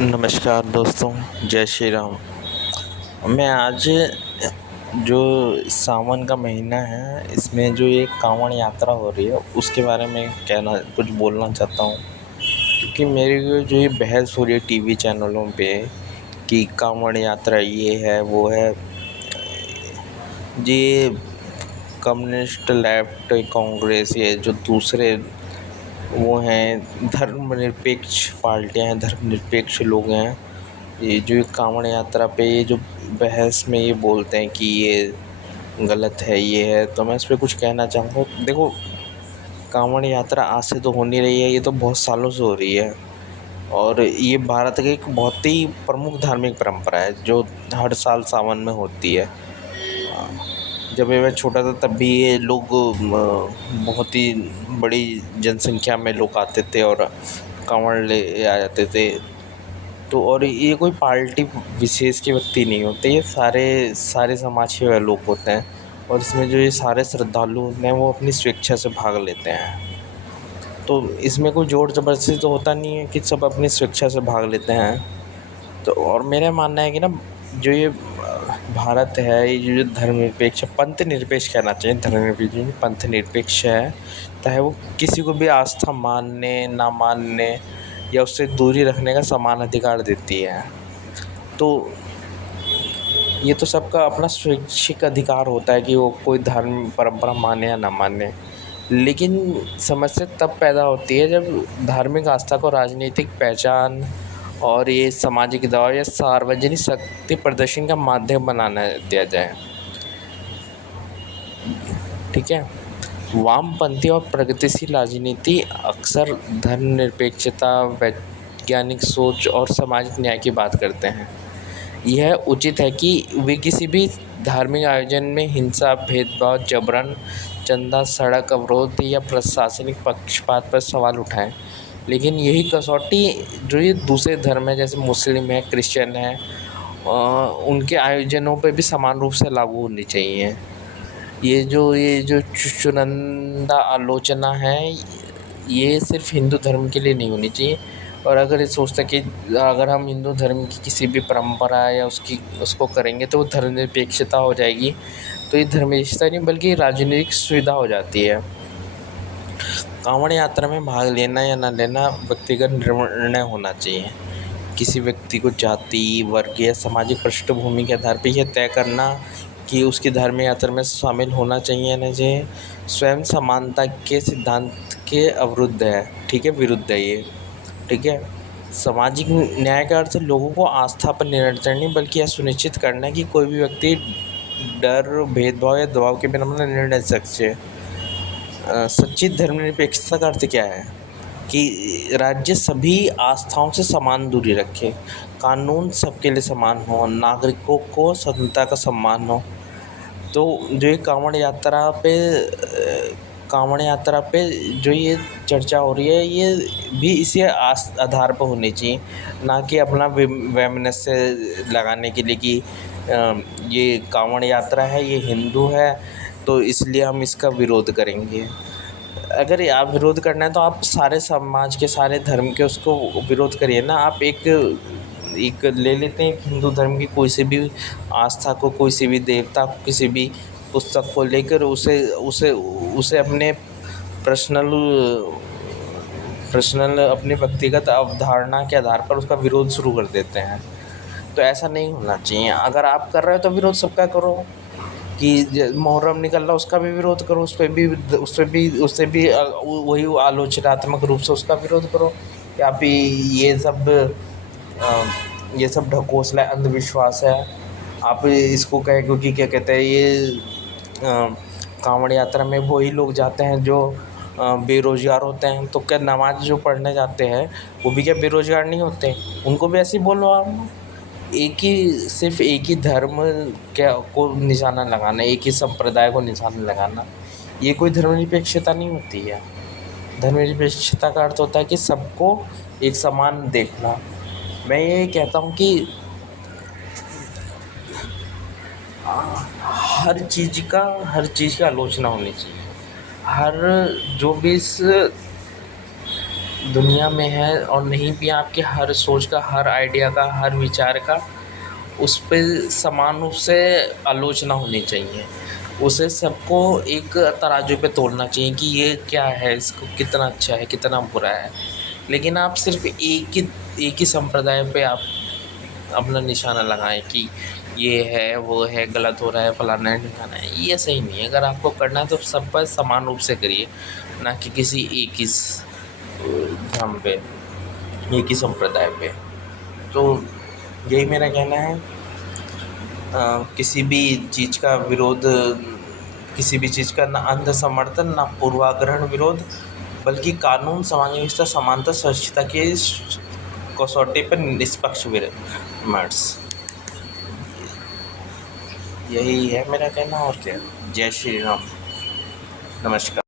नमस्कार दोस्तों, जय श्री राम। मैं आज जो सावन का महीना है, इसमें जो ये कांवड़ यात्रा हो रही है उसके बारे में कुछ बोलना चाहता हूँ। क्योंकि मेरी जो ये बहस हो रही है टीवी चैनलों पे कि कांवड़ यात्रा ये है वो है, ये कम्युनिस्ट लेफ्ट कांग्रेस, ये जो दूसरे वो हैं धर्मनिरपेक्ष पार्टियां हैं, धर्मनिरपेक्ष लोग हैं, ये जो कांवड़ यात्रा पे ये जो बहस में ये बोलते हैं कि ये गलत है, ये है, तो मैं इस पर कुछ कहना चाहूँगा। देखो, कांवड़ यात्रा आज से तो हो नहीं रही है, ये तो बहुत सालों से हो रही है। और ये भारत की एक बहुत ही प्रमुख धार्मिक परंपरा है जो हर साल सावन में होती है। जब मैं छोटा था तब भी ये लोग बहुत ही बड़ी जनसंख्या में लोग आते थे और कांवड़ ले आ जाते थे। तो और ये कोई पार्टी विशेष के व्यक्ति नहीं होते, ये सारे सारे समाज के लोग होते हैं। और इसमें जो ये सारे श्रद्धालु होते हैं वो अपनी स्वेच्छा से भाग लेते हैं। तो इसमें कोई ज़ोर ज़बरदस्ती तो होता नहीं है कि सब अपनी स्वेच्छा से भाग लेते हैं। तो और मेरा मानना है कि ना, जो ये भारत है, ये जो धर्मनिरपेक्ष, पंथ निरपेक्ष कहना चाहिए, धर्मनिरपेक्ष नहीं, पंथ निरपेक्ष है। चाहे वो किसी को भी आस्था मानने ना मानने या उससे दूरी रखने का समान अधिकार देती है। तो ये तो सबका अपना स्वैच्छिक अधिकार होता है कि वो कोई धर्म परंपरा माने या ना माने। लेकिन समस्या तब पैदा होती है जब धार्मिक आस्था को राजनीतिक पहचान और ये सामाजिक दबाव या सार्वजनिक शक्ति प्रदर्शन का माध्यम बनाना दिया जाए। ठीक है। वामपंथी और प्रगतिशील राजनीति अक्सर धर्मनिरपेक्षता, वैज्ञानिक सोच और सामाजिक न्याय की बात करते हैं। यह उचित है कि वे किसी भी धार्मिक आयोजन में हिंसा, भेदभाव, जबरन, चंदा, सड़क अवरोध या प्रशासनिक पक्षपात पर सवाल उठाएं। लेकिन यही कसौटी जो ये दूसरे धर्म है, जैसे मुस्लिम है, क्रिश्चियन है, उनके आयोजनों पर भी समान रूप से लागू होनी चाहिए। ये जो चुनिंदा आलोचना है, ये सिर्फ हिंदू धर्म के लिए नहीं होनी चाहिए। और अगर ये सोचता कि अगर हम हिंदू धर्म की किसी भी परंपरा या उसको करेंगे तो वो धर्मनिरपेक्षता हो जाएगी, तो ये धर्मनिरपेक्षता नहीं बल्कि राजनीतिक सुविधा हो जाती है। कांवड़ यात्रा में भाग लेना या न लेना व्यक्तिगत निर्णय होना चाहिए। किसी व्यक्ति को जाति, वर्ग या सामाजिक पृष्ठभूमि के आधार पर यह तय करना कि उसकी धार्मिक यात्रा में शामिल होना चाहिए या नहीं चाहिए, स्वयं समानता के सिद्धांत के अवरुद्ध है। ठीक है, विरुद्ध है ये। ठीक है। सामाजिक न्याय का अर्थ लोगों को आस्था पर नियंत्रण नहीं बल्कि यह सुनिश्चित करना है कि कोई भी व्यक्ति डर, भेदभाव या दबाव के बिना अपना निर्णय ले सकते। सच्ची धर्मनिरपेक्षता का अर्थ क्या है कि राज्य सभी आस्थाओं से समान दूरी रखे, कानून सबके लिए समान हो, नागरिकों को स्वतंत्रता का सम्मान हो। तो जो ये कांवड़ यात्रा पे जो ये चर्चा हो रही है, ये भी इसी आधार पर होनी चाहिए, ना कि अपना वैमनस्य लगाने के लिए कि ये कांवड़ यात्रा है, ये हिंदू है तो इसलिए हम इसका विरोध करेंगे। अगर आप विरोध करना है तो आप सारे समाज के, सारे धर्म के उसको विरोध करिए ना। आप एक ले लेते हैं हिंदू धर्म की कोई सी भी आस्था को, कोई सी भी देवता को, किसी भी पुस्तक को लेकर उसे उसे उसे अपने पर्सनल अपने व्यक्तिगत अवधारणा के आधार पर उसका विरोध शुरू कर देते हैं। तो ऐसा नहीं होना चाहिए। अगर आप कर रहे हो तो विरोध सबका करो। कि मुहर्रम निकल रहा उसका भी विरोध करो, उससे भी वही आलोचनात्मक रूप से उसका विरोध करो कि आप ये सब ढकोसला अंधविश्वास है। आप इसको कहे क्योंकि क्या कहते हैं, ये कांवड़ यात्रा में वही लोग जाते हैं जो बेरोज़गार होते हैं। तो क्या नमाज जो पढ़ने जाते हैं वो भी क्या बेरोज़गार नहीं होते? उनको भी ऐसे ही बोलो आप। सिर्फ एक ही धर्म को निशाना लगाना, एक ही संप्रदाय को निशाना लगाना, ये कोई धर्मनिरपेक्षता नहीं होती है। धर्मनिरपेक्षता का अर्थ होता है कि सबको एक समान देखना। मैं ये कहता हूँ कि हर चीज़ का आलोचना होनी चाहिए। हर जो भी इस दुनिया में है, और नहीं भी आपके हर सोच का, हर आइडिया का, हर विचार का उस पे समान रूप से आलोचना होनी चाहिए। उसे सबको एक तराजू पे तोलना चाहिए कि ये क्या है, इसको कितना अच्छा है, कितना बुरा है। लेकिन आप सिर्फ एक ही संप्रदाय पे आप अपना निशाना लगाएं कि ये है, वो है, गलत हो रहा है, फलाना है, ढिमकाना है, ये सही नहीं है। अगर आपको करना है तो सब पर समान रूप से करिए, ना कि किसी एक ही धर्म पे, एक ही संप्रदाय पे। तो यही मेरा कहना है। किसी भी चीज़ का विरोध, किसी भी चीज़ का ना अंध समर्थन, ना पूर्वाग्रह विरोध, बल्कि कानून, समाज व्यवस्था, समानता, स्वच्छता के कसौटी पर निष्पक्ष विमर्श, यही है मेरा कहना। और क्या। जय श्री राम। नमस्कार।